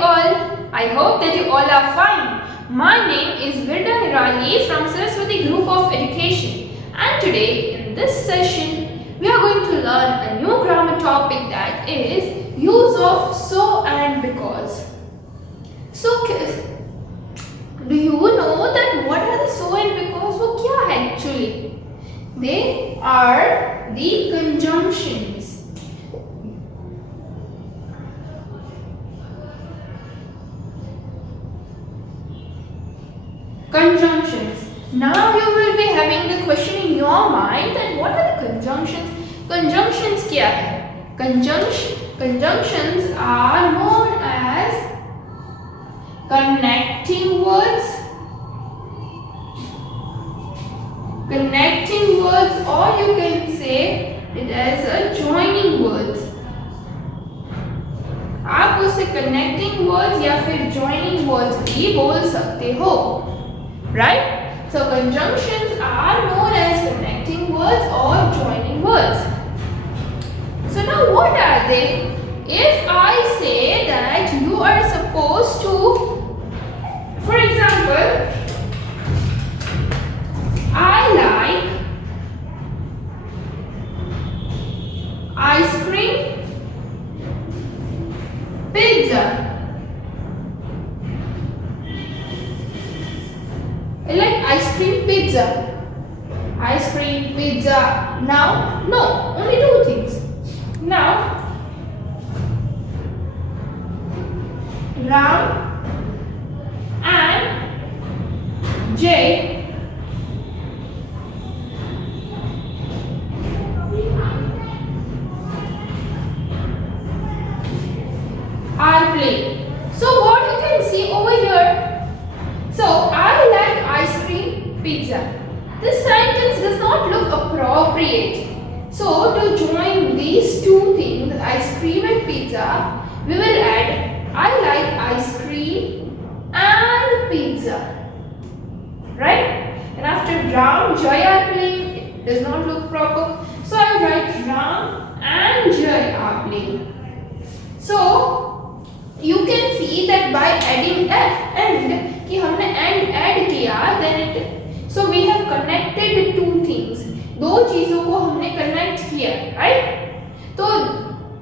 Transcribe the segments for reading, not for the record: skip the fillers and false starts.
all. I hope that you all are fine. My name is Virda Nirali from Saraswati Group of Education, and today in this session we are going to learn a new grammar topic, that is use of so and because. So kids, do you know that what are the so and because? वो क्या है actually? They are the conjunctions. Conjunctions. Now you will be having the question in your mind that what are the conjunctions? Conjunctions क्या है? Conjunctions are known as connecting words. Connecting words, or you can say it as a joining words. आप उसे connecting words या फिर joining words भी बोल सकते हो, right? So conjunctions are known as connecting words or joining words. So now what are they? If I say that you are supposed to, for example, I like ice cream, pizza. I like ice cream, pizza. Ice cream, pizza. Now, no, only two things. Now, Ram and Jay are playing. So what you can see over here? So I like ice cream, pizza. This sentence does not look appropriate. So to join these two things, ice cream and pizza, we will add I like ice cream and pizza. Right? And after Ram, Jay are playing, it does not look proper. So I will write Ram and Jay are playing. So you can see that by adding and कि हमने and add किया, then it, so we have connected two things. दो चीजों को हमने connect किया, right? तो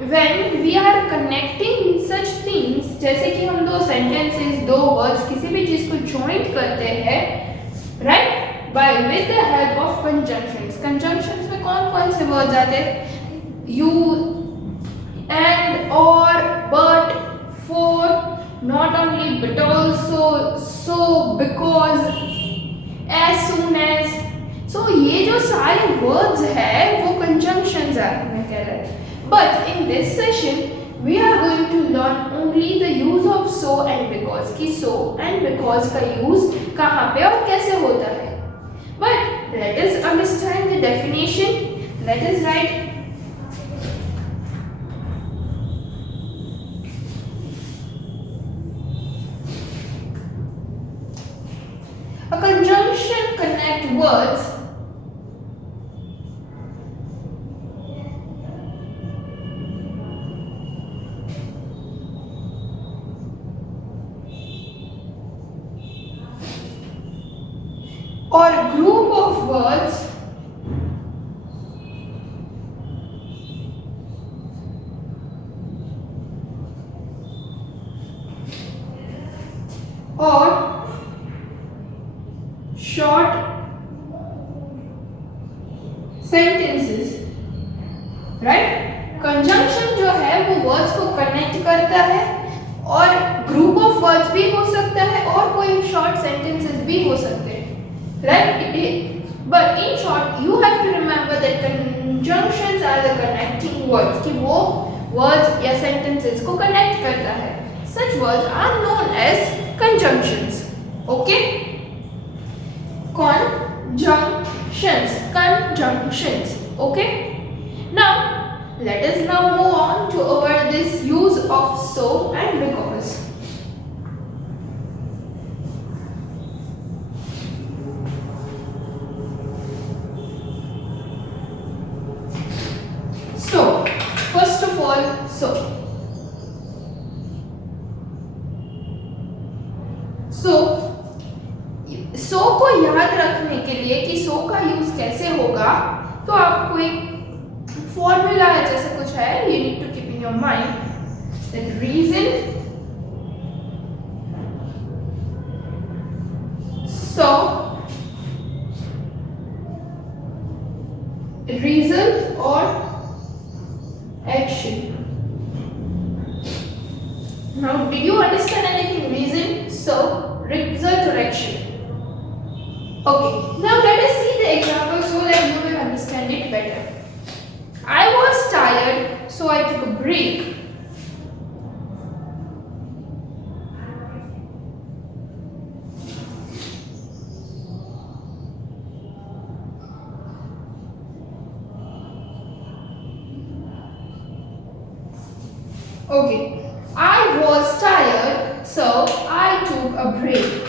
when we are connecting such things, जैसे कि हम दो sentences, दो words, किसी भी चीज को joint करते हैं, right? By with the help of conjunctions. Conjunctions में कौन कौन से words आते हैं? You, and, or, but, for, not only but also, so, because, as soon as. So ये जो सारे words है वो conjunctions है, मैं कह रहा हूँ. But in this session we are going to learn only the use of so and because, कि so and because का use कहाँ पे और कैसे होता है. But let us understand the definition. Let us write. A conjunction connect words or group of words or short sentences, right? Conjunction जो है वो वर्ड्स को कनेक्ट करता है और ग्रुप ऑफ वर्ड्स भी हो सकता है और कोई शॉर्ट सेंटेंसेस भी हो सकते हैं, right? But in short you have to remember that conjunctions are the connecting words, कि वो वर्ड्स या सेंटेंसेस को कनेक्ट करता है. Such words are known as conjunctions. Okay, conjunctions. Okay, now let us now move on to over this use of so and because. So first of all, so सो सो को याद रखने के लिए कि सो का यूज कैसे होगा, तो आपको एक फॉर्मूला है जैसे कुछ है, you need to keep in your mind that reason so result or action. Now did you understand anything? Reason, so result or action. Okay, now let us see the example so that you will understand it better. I was tired, so I took a break. Okay, I was tired, so I took a break.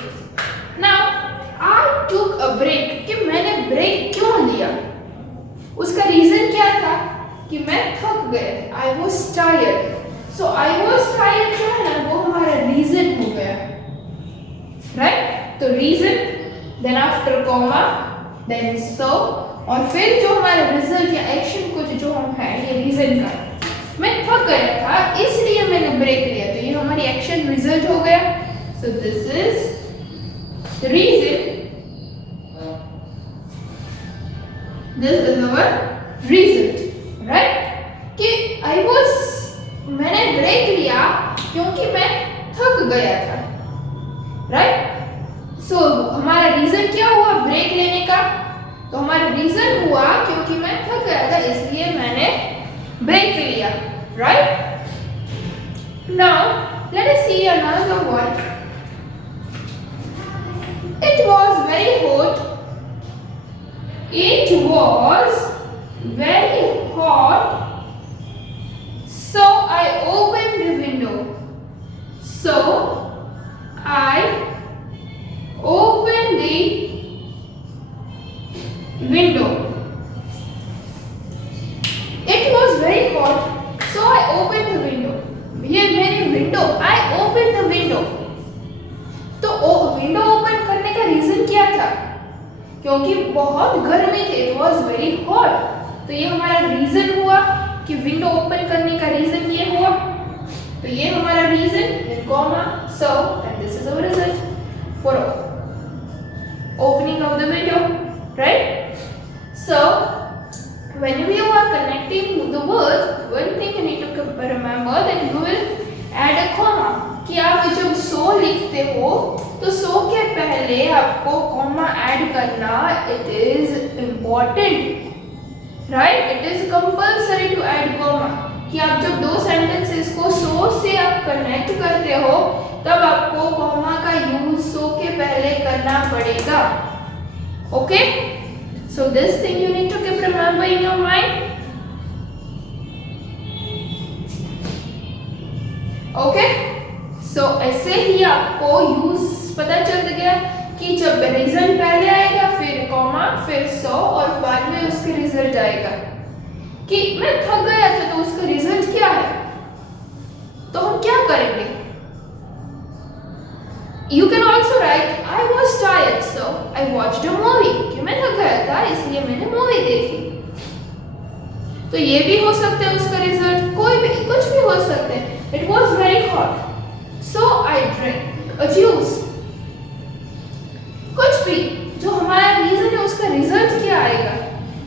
Now, I took a break कि मैंने break क्यों लिया, उसका reason क्या था कि मैं थक गया. I was tired, so I was tired जो है ना वो हमारा रीजन हो गया, राइट. तो reason, then after comma, then so, और फिर जो हमारा रिजल्ट या एक्शन कुछ जो हम है ये रीजन का, मैं थक गया था इसलिए मैंने ब्रेक लिया, तो ये हमारी एक्शन रिजल्ट हो गया. So this is the reason, this is our result, right. कि आई वाज, मैंने ब्रेक लिया क्योंकि मैं थक गया था, राइट. सो हमारा रीजन क्या हुआ ब्रेक लेने का, तो हमारा रीजन हुआ क्योंकि मैं थक गया था इसलिए मैंने break लिया, right? Now let us see another one. It was very hot. It was very hot. So I opened the window. So I opened the window. It was very hot, so I opened the window. ये मेरी window, I opened the window. तो window open करने का reason क्या था, क्योंकि बहुत गर्मी थी, it was very hot. तो ये हमारा रीजन हुआ कि विंडो ओपन करने का रीजन ये हुआ, तो ये हमारा reason, then comma, so, and this is our result for opening of the window, right? So when you are connecting the words, one thing you need to remember that you will add a comma. कि आप जब so लिखते हो तो so के पहले आपको comma add करना, it is important, right? It is compulsory to add comma. कि आप जब दो sentences को so से आप connect करते हो तब आपको comma का use so के पहले करना पड़ेगा, okay? So this thing you need to keep remember in your mind. Okay? So ऐसे ही आपको यूज पता चल गया कि जब रीजन पहले आएगा फिर कॉमा फिर सो और बाद में उसके रिजल्ट आएगा. कि मैं थक गया था तो उसका रिजल्ट क्या है, तो हम क्या करेंगे. You can also write I was tired so I watched a movie. कि मैं थक गया था इसलिए मैंने मूवी देखी. तो ये भी हो सकता है उसका रिजल्ट, कोई भी कुछ भी हो सकते हैं. It was very hot so I drank a juice. कुछ भी जो हमारा रीजन है उसका रिजल्ट क्या आएगा,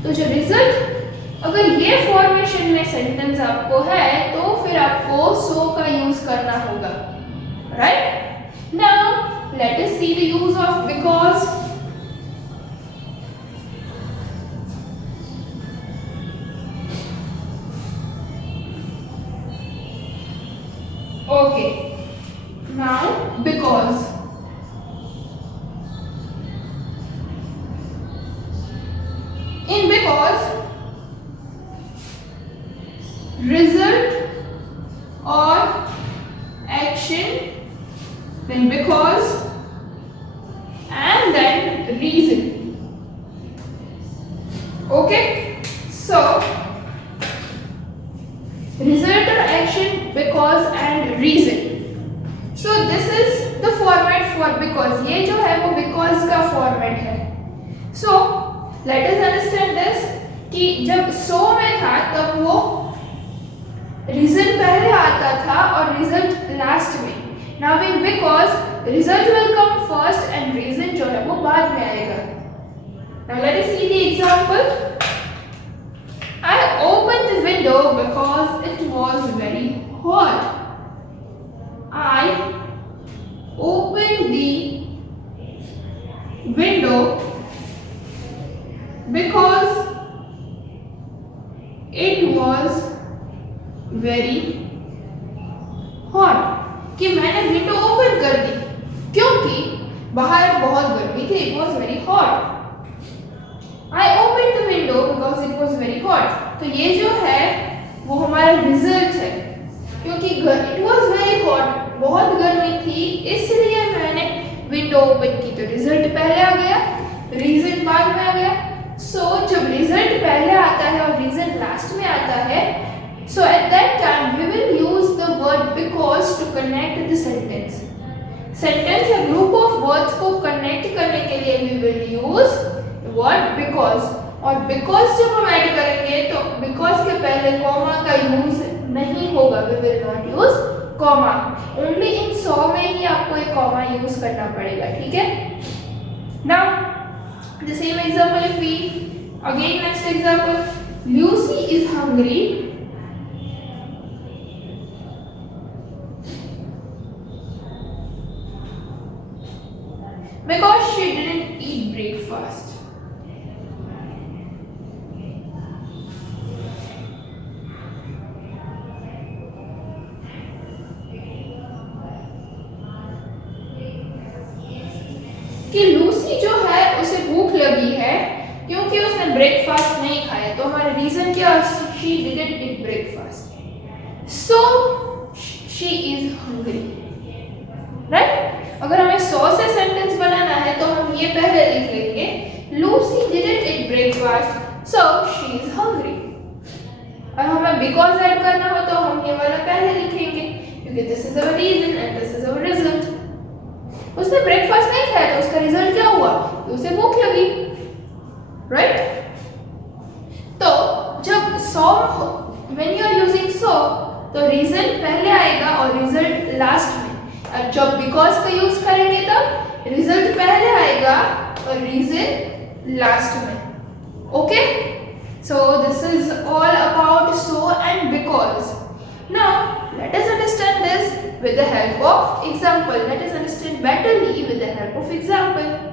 तो जो रिजल्ट अगर ये फॉर्मेशन में सेंटेंस आपको है तो फिर आपको so का यूज करना होगा, right. Now let us see the use of because. Okay, now because. In because, result or action, then because, and then reason. Okay, so result or action, because and reason. So this is the format for because. ये जो है वो because का format है. So let us understand this कि जब so में था तब वो result पहले आता था और result last में. Now in because result will come first and reason जो है वो बाद में आएगा. Now let us see the example. I opened the window because it was very hot. I opened the window because it was very hot. कि मैंने window open कर दी क्योंकि बाहर बहुत गर्मी थी. It was very hot. I opened the window because it was very hot. तो ये जो है वो हमारा रिजल्ट है क्योंकि it was very hot, बहुत गर्मी थी इसलिए मैंने विंडो ओपन की. तो रिजल्ट पहले आ गया, रीजन बाद में आ गया. सो जब रिजल्ट पहले आता है और रीजन लास्ट में आता है, so at that time we will use the word because to connect the sentence. Sentence या group of words को connect करने के लिए we will use word because. और because जब हम ऐड करेंगे तो because के पहले कॉमा का यूज नहीं होगा. we will not use comma. only in so में ही आपको एक कॉमा यूज करना पड़ेगा. ठीक है. now the same example if we again next example. Lucy is hungry because she didn't eat breakfast. कि लूसी जो है उसे भूख लगी है क्योंकि उसने ब्रेकफास्ट नहीं खाया. तो हमारा रीजन क्या? she didn't eat breakfast, so she is hungry. Right. अगर हमें so से सेंटेंस बनाना है तो हम ये पहले लिख लेंगे Lucy didn't eat breakfast, so she is hungry. और हमें because ऐड करना हो तो हम ये वाला पहले लिखेंगे क्योंकि this is our reason and this is our result. उसने ब्रेकफास्ट नहीं खाया तो उसका रिजल्ट क्या हुआ? तो उसे भूख लगी. राइट. तो जब so when you are using so तो रीजन पहले आएगा और रिजल्ट लास्ट में. और जब because का यूज करेंगे तब रिजल्ट पहले आएगा और रीजन लास्ट में. Okay. so this is all about so and because. now let us understand this with the help of example. Let us understand betterly with the help of example.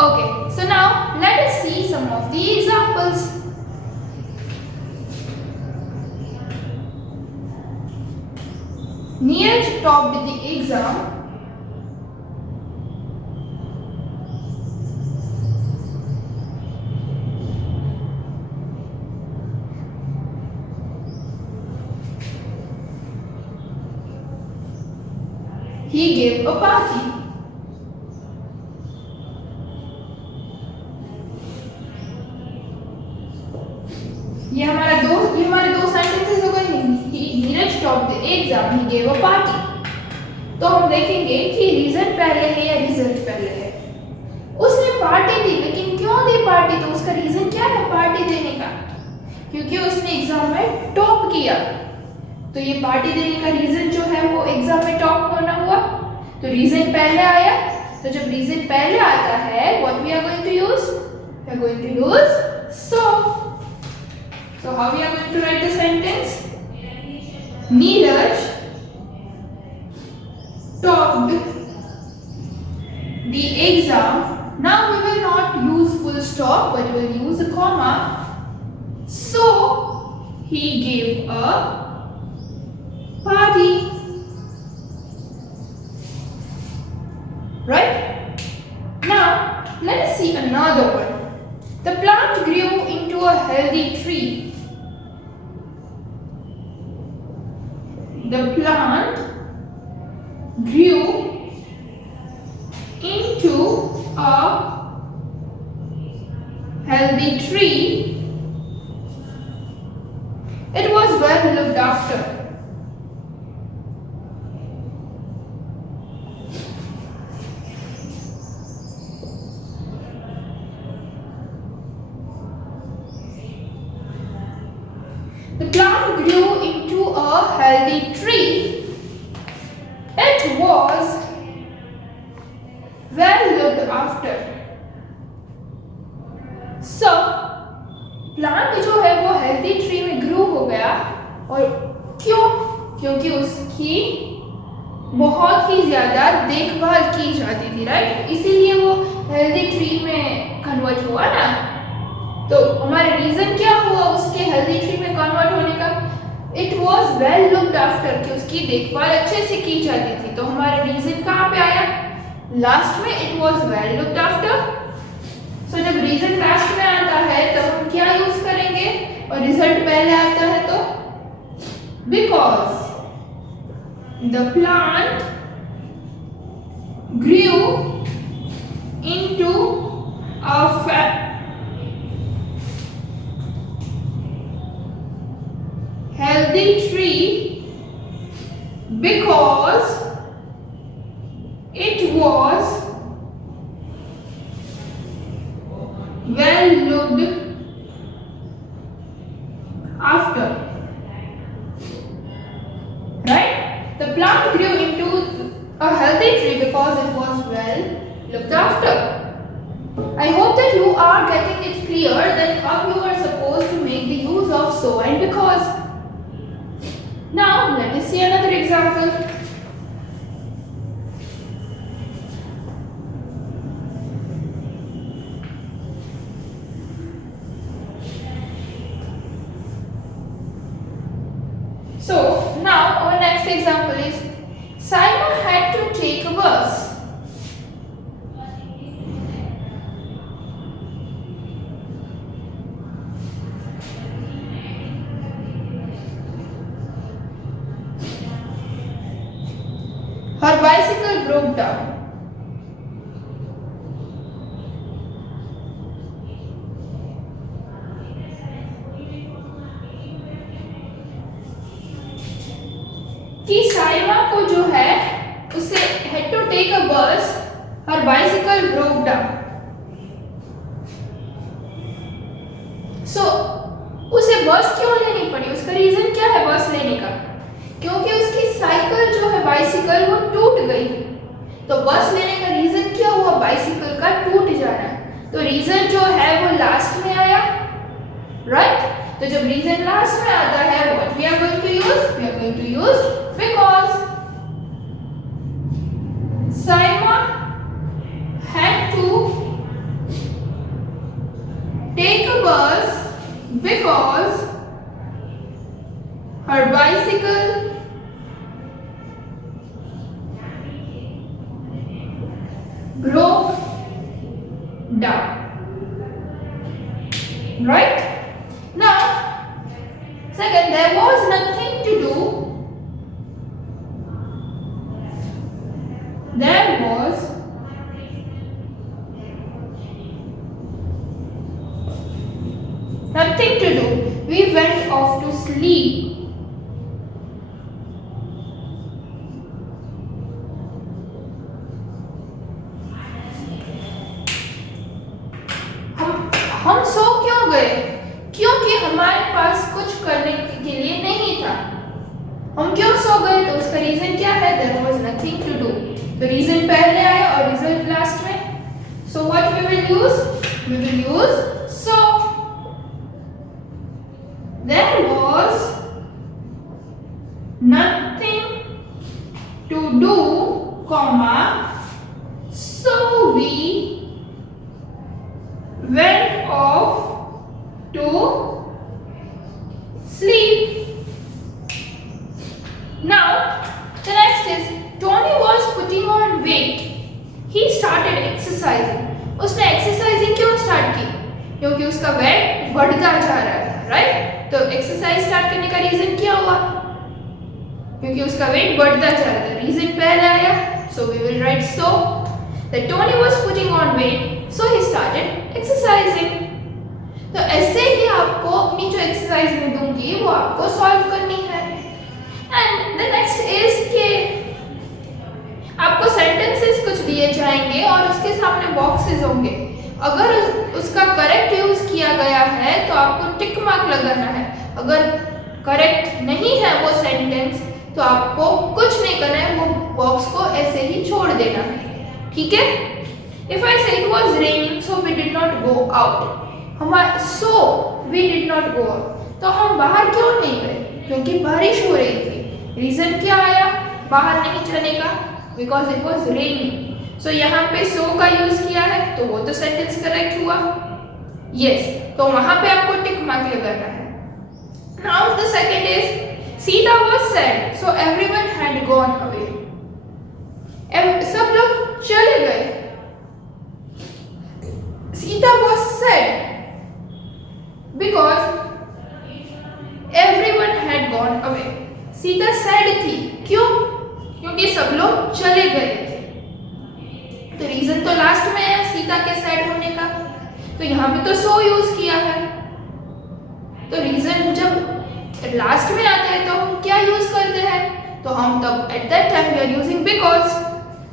Okay, so now let us see some of the examples. Neeraj topped the exam he gave a party. ये हमारे दो sentences हो गए. Neeraj top the exam, he gave a party. तो हम देखेंगे कि reason पहले है या रिजल्ट पहले है. उसने पार्टी दी, लेकिन क्यों दी पार्टी? तो उसका रीजन क्या है पार्टी देने का? क्योंकि उसने एग्जाम में टॉप किया. तो ये पार्टी देने का रीजन जो है वो एग्जाम में टॉप होना हुआ. तो रीजन पहले आया. तो जब रीजन पहले आता है, what we are going to use? We are going to use so. So how we are going to write the sentence? Neeraj topped the exam. Now we will not use full stop but we will use a comma. So he gave a party. Right? Now, let us see another one. The plant grew into a healthy tree. The plant grew into a healthy tree. It was well looked after. The plant grew into a healthy tree. It was well looked after. So, plant जो है वो healthy tree में grow हो गया। और क्यों? क्योंकि उसकी बहुत ही ज्यादा देखभाल की जाती थी, राइट? इसीलिए वो हेल्दी ट्री में कन्वर्ट हुआ ना। तो हमारा रीजन क्या हुआ उसके हेल्दी ट्री में कन्वर्ट होने का? It was well looked after, कि उसकी देखभाल अच्छे से की जाती थी। तो हमारा रीजन कहाँ पे आया? लास्ट में it was well looked after. So जब रीजन लास्ट में आता है तब हम क्या यूज करेंगे? और रिजल्ट पहले आता है तो because the plant grew into a healthy tree because it was well looked after. Right? The plant grew into a healthy tree because it was well looked after. I hope that you are getting it clear that how you are supposed to make the use of so and because. Now let us see another example. So now our next example is Simon had to take a bus. Her bicycle broke down. कि साइमा को जो है उसे had to take a bus, her bicycle broke down. So उसे बस क्यों लेनी पड़ी? उसका रीजन क्या है बस लेने का? क्योंकि उसकी साइकिल जो है बाइसिकल वो टूट गई। तो बस लेने का रीजन क्या हुआ? बाइसिकल का टूट जाना। तो रीजन जो है वो लास्ट में आया, राइट? तो जब रीजन लास्ट में आता है what we are going to use? We are going to use because Saima had to take a bus because her bicycle broke down. Right? Now, second, there was nothing to do. There was nothing to do. We went off to sleep. हम सो क्यों गए? क्योंकि हमारे पास कुछ करने के लिए नहीं था। हम क्यों सो गए? तो उसका रीजन क्या है? There was nothing to do. तो रीजन पहले आया और रिजल्ट लास्ट में। So what we will use? We will use so. There was nothing to do, comma, so we went off to sleep. Now, the next is Tony was putting on weight. He started exercising. उसने exercising क्यों start की? क्योंकि उसका wait बढ़ता जा रहा था, right? तो एक्सरसाइज स्टार्ट करने का रीजन क्या हुआ? क्योंकि उसका वेट बढ़ता जा रहा था. रीजन पहले आया, so we will write so that Tony was putting on weight, so he started exercising. तो ऐसे ही आपको अपनी जो एक्सरसाइज में दूंगी वो आपको सॉल्व करनी है. एंड द नेक्स्ट इज के आपको सेंटेंसेस कुछ दिए जाएंगे और उसके सामने बॉक्सेस होंगे. अगर उसका करेक्ट यूज किया गया है तो आपको टिक मार्क लगाना है. अगर करेक्ट नहीं है वो सेंटेंस तो आपको कुछ नहीं करना है, वो बॉक्स को ऐसे ही छोड़ देना है. ठीक है? If I say it was raining so we did not go out. हमारा so we did not go out, तो हम बाहर क्यों नहीं गए? क्योंकि बारिश हो रही थी. रीजन क्या आया बाहर नहीं जाने का? Because it was raining. So यहाँ पे सो का यूज किया है तो वो तो सेंटेंस करेक्ट हुआ. यस, तो वहां पे आपको टिक मार्क लगाना है. Now the second is Sita was sad so everyone had gone away. सब लोग चले गए. Sita was sad because everyone had gone away. Sita sad थी क्यों? क्योंकि सब लोग चले गए थे. तो रीजन तो लास्ट में है सीता के सैड होने का, तो यहाँ पे तो सो यूज किया है. तो रीजन जब लास्ट में आता है तो हम क्या यूज करते हैं? तो हम तब at that time we are using because.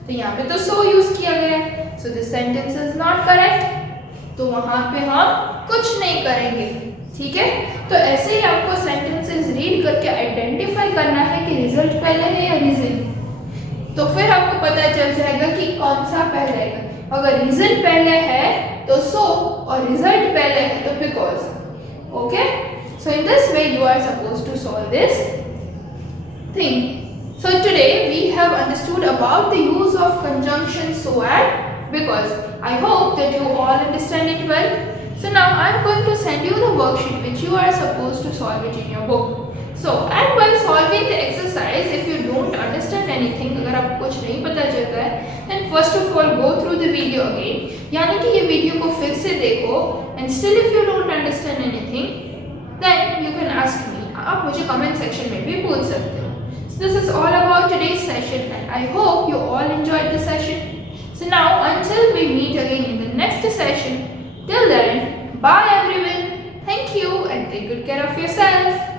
तो यहाँ पे तो सो यूज किया गया है, so this sentence is not correct. तो वहां पे हम कुछ नहीं करेंगे. ठीक है? तो ऐसे ही आपको सेंटेंसेस रीड करके आइडेंटिफाई करना है कि रिजल्ट पहले है या रीजन. तो फिर आपको पता चल जाएगा कि कौन सा पहले है. अगर रीजन पहले है तो सो और रिजल्ट पहले है तो because. Okay, so in this way you are supposed to solve this thing. So today we have understood about the use of conjunction so and because. I hope that you all understand it well. So now I am going to send you the worksheet which you are supposed to solve it in your book. So and while solving the exercise, if you don't understand anything, अगर आपको कुछ नहीं पता चलता है, then first of all go through the video again. यानी कि ये वीडियो को फिर से देखो. And still if you don't understand anything, then you can ask me. आप मुझे comment section में भी पूछ सकते हो. So this is all about today's session and I hope you all enjoyed the session. So now until we meet again in the next session, till then, bye everyone. Thank you and take good care of yourself.